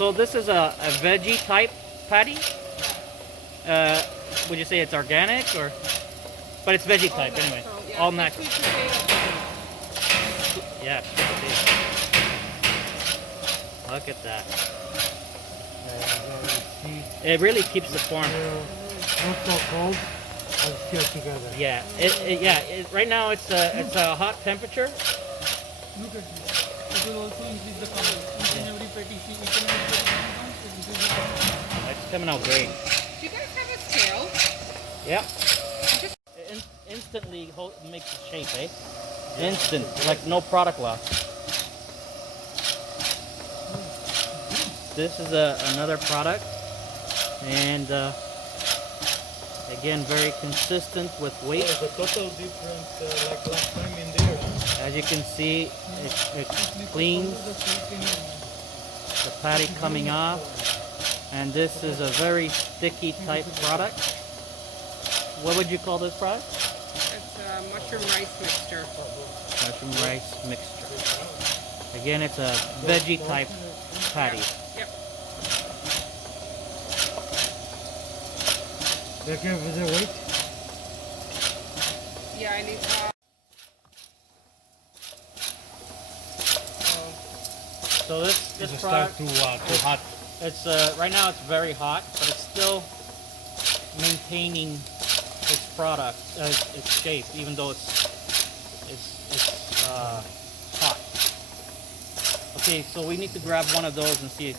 So this is a veggie type patty. Would you say it's organic or? But it's veggie type anyway. Yeah. All natural. Sweet potato. Yeah. Look at that. It really keeps the form. Not so cold and still together. Yeah. Right now it's a hot temperature. Look at this. It will also increase the count. Each and every patty, each and every patty count, it increases the count. It's coming out great. Do you guys have a scale? Yep. Instantly makes the shape, eh? Instant, like no product loss. This is another product, and again, very consistent with weight. The total difference, like last time in there. As you can see, it cleans the patty coming off, and this is a very sticky type product. What would you call this product? It's a mushroom rice mixture. Mushroom rice mixture. Again, it's a veggie type patty. Yep. They give the weight. Yeah, I need. So this product, Too hot. it's right now it's very hot, but it's still maintaining its product, its shape, even though it's hot. Okay, so we need to grab one of those and see